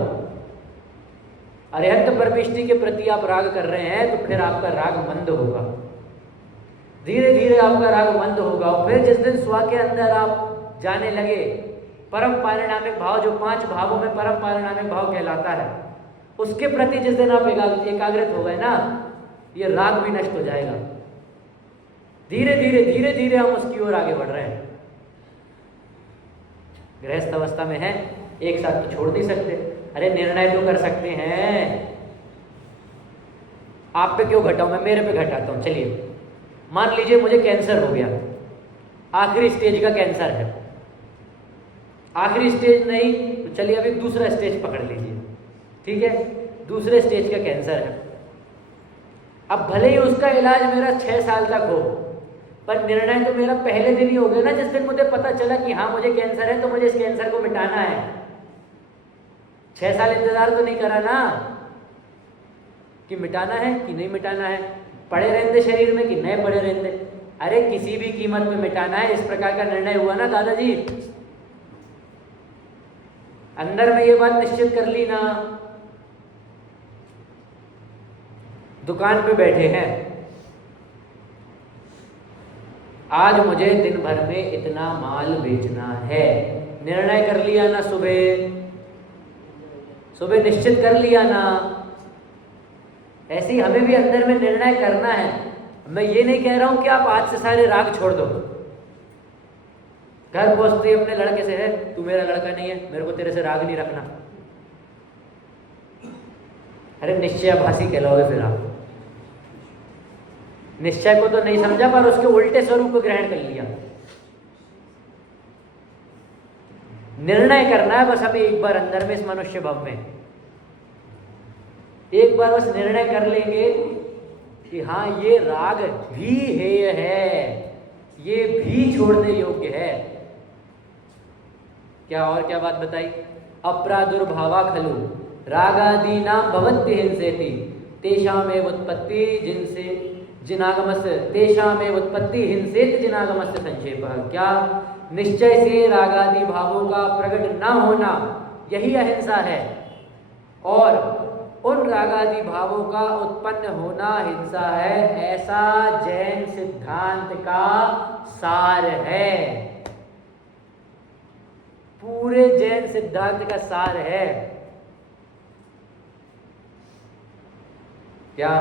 अरिहंत परमिष्टि के प्रति आप राग कर रहे हैं तो फिर आपका राग मंद होगा, धीरे धीरे आपका राग मंद होगा। और फिर जिस दिन स्व के अंदर आप जाने लगे, परम पारिणामिक भाव, जो 5 भावों में परम पारिणामिक भाव कहलाता है, उसके प्रति जिस दिन आप एकाग्रित हो गए ना, ये राग भी नष्ट हो जाएगा। धीरे धीरे धीरे धीरे हम उसकी ओर आगे बढ़ रहे हैं। गृहस्थ अवस्था में है, एक साथ तो छोड़ नहीं सकते। अरे निर्णय तो कर सकते हैं। आप पे क्यों घटाऊं, मैं मेरे पे घटाता हूं। चलिए मान लीजिए मुझे कैंसर हो गया, आखिरी स्टेज का कैंसर है। आखिरी स्टेज नहीं तो चलिए अभी दूसरा स्टेज पकड़ लीजिए, ठीक है? दूसरे स्टेज का कैंसर है। अब भले ही उसका इलाज मेरा 6 साल तक हो, पर निर्णय तो मेरा पहले दिन ही हो गया ना, जिस दिन मुझे पता चला कि हाँ मुझे कैंसर है तो मुझे इस कैंसर को मिटाना है। 6 साल इंतजार तो नहीं करा ना कि मिटाना है कि नहीं मिटाना है, पड़े रहते शरीर में कि नहीं पड़े रहते। अरे किसी भी कीमत में मिटाना है, इस प्रकार का निर्णय हुआ ना दादाजी। अंदर में ये बात निश्चित कर ली ना। दुकान पे बैठे हैं, आज मुझे दिन भर में इतना माल बेचना है, निर्णय कर लिया ना, सुबह निश्चित कर लिया ना। ऐसे ही हमें भी अंदर में निर्णय करना है। मैं ये नहीं कह रहा हूं कि आप आज से सारे राग छोड़ दो। घर पहुंचते अपने लड़के से है, तू मेरा लड़का नहीं है, मेरे को तेरे से राग नहीं रखना। अरे निश्चयाभासी कहलाओगे फिर आप। निश्चय को तो नहीं समझा, पर उसके उल्टे स्वरूप को ग्रहण कर लिया। निर्णय करना है बस हमें एक बार अंदर में, इस मनुष्य भाव में एक बार बस निर्णय कर लेंगे कि हाँ ये राग भी हेय है, ये भी छोड़ने योग्य है। क्या और क्या बात बताई? अप्रादुर्भावा खलु रागादीनां भवन्ति हिंसेति तेषामेव उत्पत्ति जिनसे जिनागमस्य तेषामेव उत्पत्ति हिंसेति जिनागमस्य संक्षेपः। क्या? निश्चय से रागादि भावों का प्रकट न होना यही अहिंसा है, और उन रागादि भावों का उत्पन्न होना हिंसा है, ऐसा जैन सिद्धांत का सार है। पूरे जैन सिद्धांत का सार है। क्या?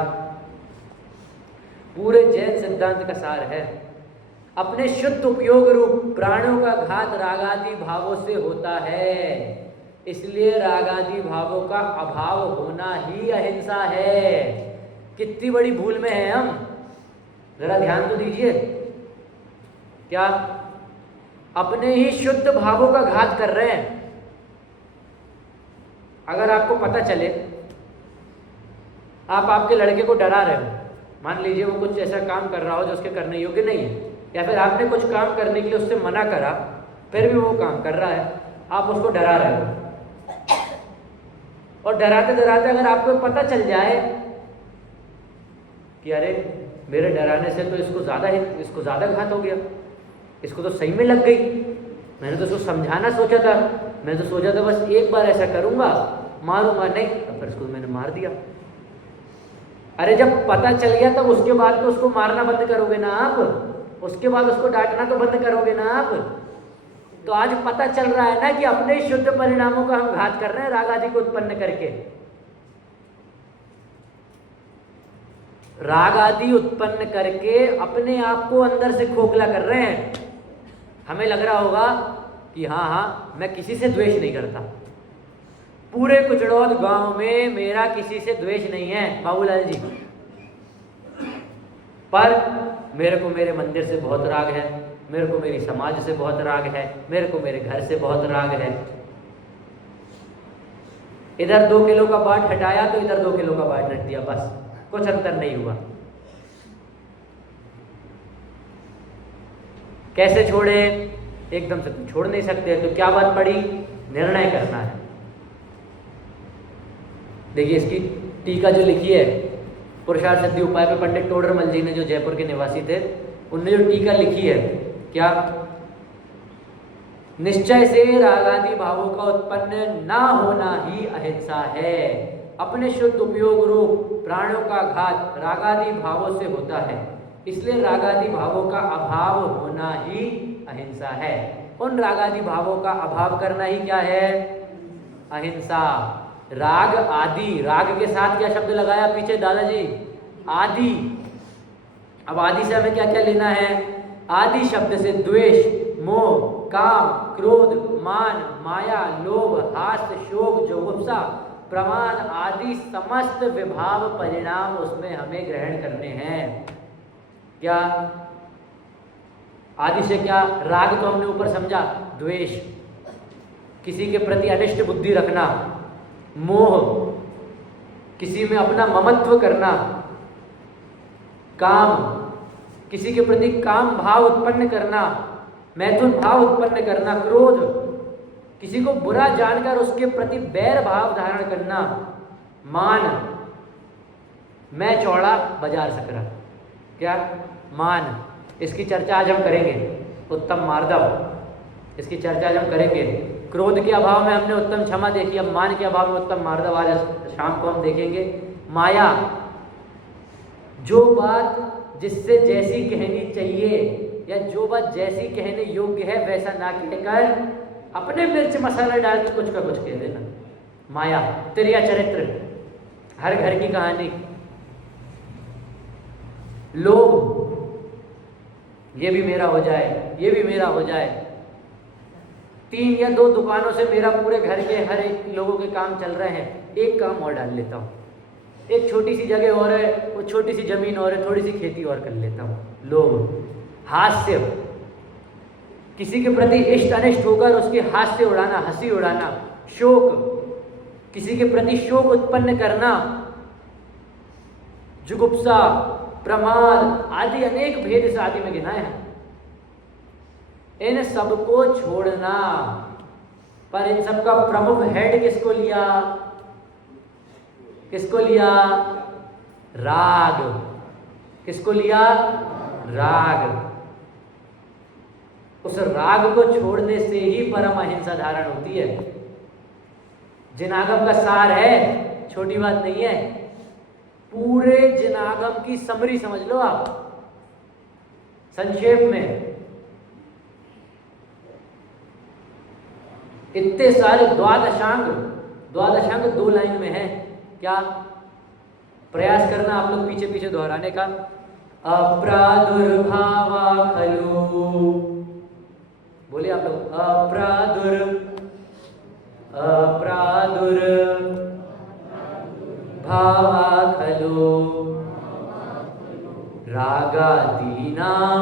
पूरे जैन सिद्धांत का सार है। अपने शुद्ध उपयोग रूप प्राणों का घात रागादि भावों से होता है, इसलिए रागादि भावों का अभाव होना ही अहिंसा है। कितनी बड़ी भूल में है हम, जरा ध्यान तो दीजिए। क्या? अपने ही शुद्ध भावों का घात कर रहे हैं। अगर आपको पता चले, आप आपके लड़के को डरा रहे हो, मान लीजिए वो कुछ ऐसा काम कर रहा हो जो उसके करने योग्य नहीं है, या फिर आपने कुछ काम करने के लिए उससे मना करा, फिर भी वो काम कर रहा है, आप उसको डरा रहे हो, और डराते डराते अगर आपको पता चल जाए कि अरे मेरे डराने से तो इसको ज़्यादा घात हो गया, इसको तो सही में लग गई, मैंने तो उसको समझाना सोचा था, मैंने तो सोचा था बस एक बार ऐसा करूंगा, मारूंगा नहीं, तो फिर इसको मैंने मार दिया। अरे जब पता चल गया तब उसके बाद तो उसको मारना बंद करोगे ना आप, उसके बाद उसको डांटना तो बंद करोगे ना आप। तो आज पता चल रहा है ना कि अपने शुद्ध परिणामों का हम घात कर रहे हैं राग आदि को उत्पन्न करके। राग आदि उत्पन्न करके अपने आप को अंदर से खोखला कर रहे हैं। हमें लग रहा होगा कि हाँ मैं किसी से द्वेष नहीं करता, पूरे कुचड़ौद गांव में मेरा किसी से द्वेष नहीं है बाबूलाल जी, पर मेरे को मेरे मंदिर से बहुत राग है, मेरे को मेरी समाज से बहुत राग है, मेरे को मेरे घर से बहुत राग है। इधर 2 किलो का बाट हटाया तो इधर 2 किलो का बाट रख दिया, बस कुछ अंतर नहीं हुआ। कैसे छोड़े? एकदम से तो छोड़ नहीं सकते, तो क्या बात पड़ी? निर्णय करना है। देखिए इसकी टीका जो लिखी है पुरुषार्थ सिद्धि उपाय पे पंडित टोडरमल जी ने, जो जयपुर के निवासी थे, उनने जो टीका लिखी है, क्या? निश्चय से रागादि भावों का उत्पन्न ना होना ही अहिंसा है। अपने शुद्ध उपयोग रूप प्राणों का घात रागादि भावों से होता है, इसलिए रागादि भावों का अभाव होना ही अहिंसा है। उन रागादि भावों का अभाव करना ही क्या है? अहिंसा। राग आदि, राग के साथ क्या शब्द लगाया पीछे दादाजी? आदि। अब आदि से हमें क्या क्या लेना है? आदि शब्द से द्वेष, मोह, काम, क्रोध, मान, माया, लोभ, हास्य, शोक, जुगुप्सा, प्रमाद आदि समस्त विभाव परिणाम उसमें हमें ग्रहण करने हैं। क्या? आदि से क्या? राग तो हमने ऊपर समझा, द्वेष, किसी के प्रति अनिष्ट बुद्धि रखना, मोह, किसी में अपना ममत्व करना, काम, किसी के प्रति काम भाव उत्पन्न करना, मैथुन भाव उत्पन्न करना, क्रोध, किसी को बुरा जानकर उसके प्रति बैर भाव धारण करना, मान, मैं चौड़ा बाजार सकरा, क्या मान, इसकी चर्चा आज हम करेंगे। उत्तम मार्दव, इसकी चर्चा आज हम करेंगे। क्रोध के अभाव में हमने उत्तम क्षमा देखी, अब मान के अभाव में उत्तम मार्दव आज शाम को हम देखेंगे। माया, जो बात जिससे जैसी कहनी चाहिए या जो बात जैसी कहने योग्य है वैसा ना कहकर अपने मिर्च मसाला डाल के कुछ का कुछ कह देना, माया। तिर्या चरित्र, हर घर की कहानी। लोभ, ये भी मेरा हो जाए, ये भी मेरा हो जाए। 3 या 2 दुकानों से मेरा पूरे घर के हर एक लोगों के काम चल रहे हैं, एक काम और डाल लेता हूँ, एक छोटी सी जगह और है, वो छोटी सी जमीन और है, थोड़ी सी खेती और कर लेता हूँ। लोभ। हास्य, किसी के प्रति इष्ट अनिष्ट होकर उसके हास्य उड़ाना, हंसी उड़ाना। शोक, किसी के प्रति शोक उत्पन्न करना। जुगुप्सा, प्रमाद आदि अनेक भेद इस आदि में गिनाए हैं। इन सबको छोड़ना, पर इन सबका प्रमुख हेड किसको लिया? किसको लिया? राग। किसको लिया? राग। उस राग को छोड़ने से ही परम अहिंसा धारण होती है। जिनागम का सार है, छोटी बात नहीं है। पूरे जिनागम की समरी समझ लो आप, संक्षेप में। इतने सारे द्वादशांग, द्वादशांग 2 लाइन में है। क्या प्रयास करना आप लोग पीछे पीछे दोहराने का। अप्रादुर्भावा खलु, बोलिए आप लोग। भावा खलु रागादीनां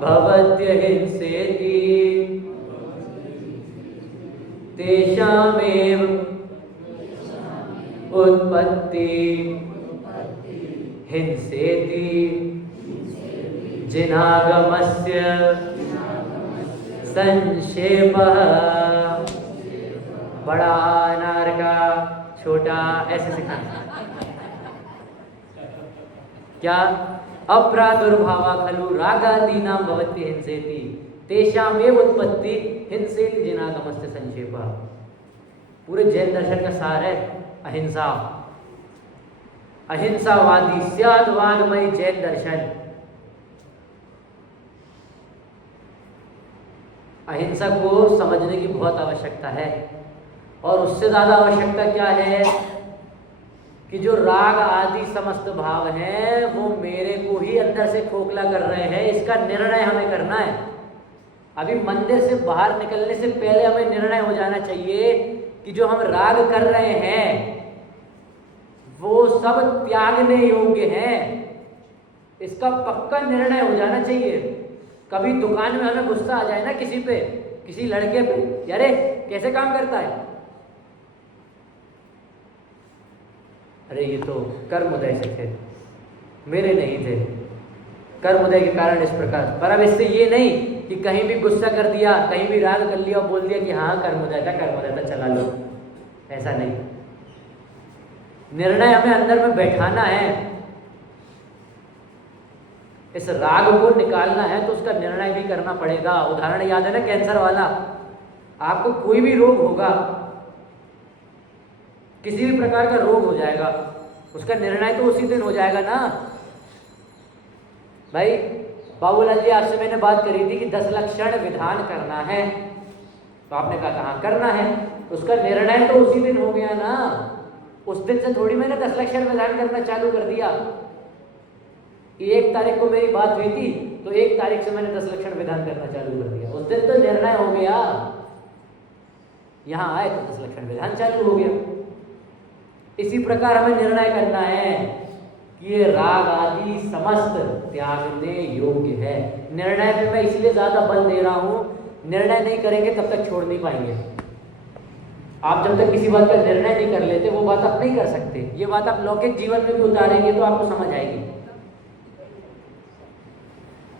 भवत्यहिंसेति तेषामेव उत्पत्ति हिंसेति जिनागमस्य संक्षेपः। बड़ा अनार का छोटा, ऐसे सिखाना। क्या? अप्रादुर्भावा खलु रागादीनां भवति हिंसेति तेषामेव उत्पत्ति हिंसेति जिनागमस्य संक्षेपः। पूरे जैन दर्शन का सार है अहिंसा। अहिंसावादी स्याद्वादमयी जैन दर्शन। अहिंसा को समझने की बहुत आवश्यकता है, और उससे ज़्यादा आवश्यकता क्या है कि जो राग आदि समस्त भाव हैं वो मेरे को ही अंदर से खोखला कर रहे हैं, इसका निर्णय हमें करना है। अभी मंदिर से बाहर निकलने से पहले हमें निर्णय हो जाना चाहिए कि जो हम राग कर रहे हैं वो सब त्यागने योग्य हैं। इसका पक्का निर्णय हो जाना चाहिए। कभी दुकान में हमें गुस्सा आ जाए ना किसी पे, किसी लड़के पे, अरे कैसे काम करता है, अरे ये तो कर्मोदय से थे, मेरे नहीं थे, कर्मोदय के कारण इस प्रकार। पर अब इससे ये नहीं कि कहीं भी गुस्सा कर दिया, कहीं भी राग कर लिया और बोल दिया कि हाँ कर्मोदय था चला लो, ऐसा नहीं। निर्णय हमें अंदर में बैठाना है। इस राग को निकालना है तो उसका निर्णय भी करना पड़ेगा। उदाहरण याद है ना कैंसर वाला। आपको कोई भी रोग होगा, किसी भी प्रकार का रोग हो जाएगा, उसका निर्णय तो उसी दिन हो जाएगा ना भाई। बाबूलाल जी आपसे मैंने बात करी थी कि 10 लक्षण विधान करना है, तो आपने कहा हाँ करना है, उसका निर्णय तो उसी दिन हो गया ना। उस दिन से थोड़ी मैंने 10 लक्षण विधान करना चालू कर दिया। 1 तारीख को मेरी बात हुई थी तो 1 तारीख से मैंने 10 लक्षण विधान करना चालू कर दिया। उस दिन तो निर्णय हो गया, यहाँ आए तो 10 लक्षण विधान चालू हो गया। इसी प्रकार हमें निर्णय करना है कि ये राग आदि समस्त त्यागने योग्य है। निर्णय में मैं इसलिए ज़्यादा बल दे रहा हूँ, निर्णय नहीं करेंगे तब तक छोड़ नहीं पाएंगे। आप जब तक किसी बात का निर्णय नहीं कर लेते वो बात आप नहीं कर सकते। ये बात आप लौकिक जीवन में भी उतारेंगे तो आपको समझ आएगी।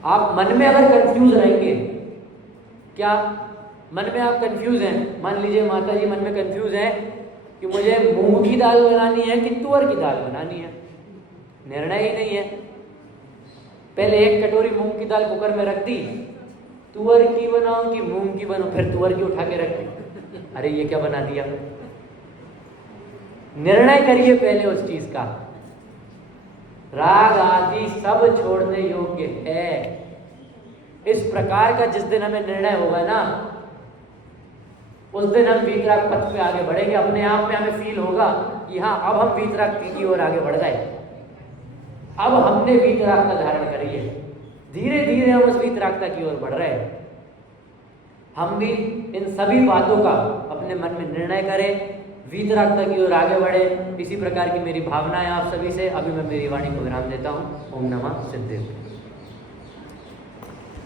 आप मन में अगर कंफ्यूज रहेंगे, क्या मन में आप कंफ्यूज हैं, मान लीजिए माता जी मन में कंफ्यूज हैं कि मुझे मूंग की दाल बनानी है कि तुअर की दाल बनानी है, निर्णय ही नहीं है। पहले एक कटोरी मूंग की दाल कुकर में रख दी, तुअर की बनाओ कि मूंग की बनाओ, फिर तुअर की उठा के रख दी, अरे ये क्या बना दिया। निर्णय करिए पहले उस चीज का। राग आदि सब छोड़ने योग्य है। इस प्रकार का जिस दिन हमें निर्णय होगा ना, उस दिन हम वीतराग पथ पे आगे बढ़ेंगे। अपने आप में हमें फील होगा कि हाँ अब हम वीतराग की ओर आगे बढ़ गए, अब हमने वीतराग का धारण करी है, धीरे धीरे हम उस वीतरागता की ओर बढ़ रहे हैं। हम भी इन सभी बातों का अपने मन में निर्णय करें, वीतरागता की ओर आगे बढ़े। इसी प्रकार की मेरी भावना है आप सभी से। अभी मैं मेरी वाणी को विराम देता हूँ। ओम नमः सिद्धेश्वर।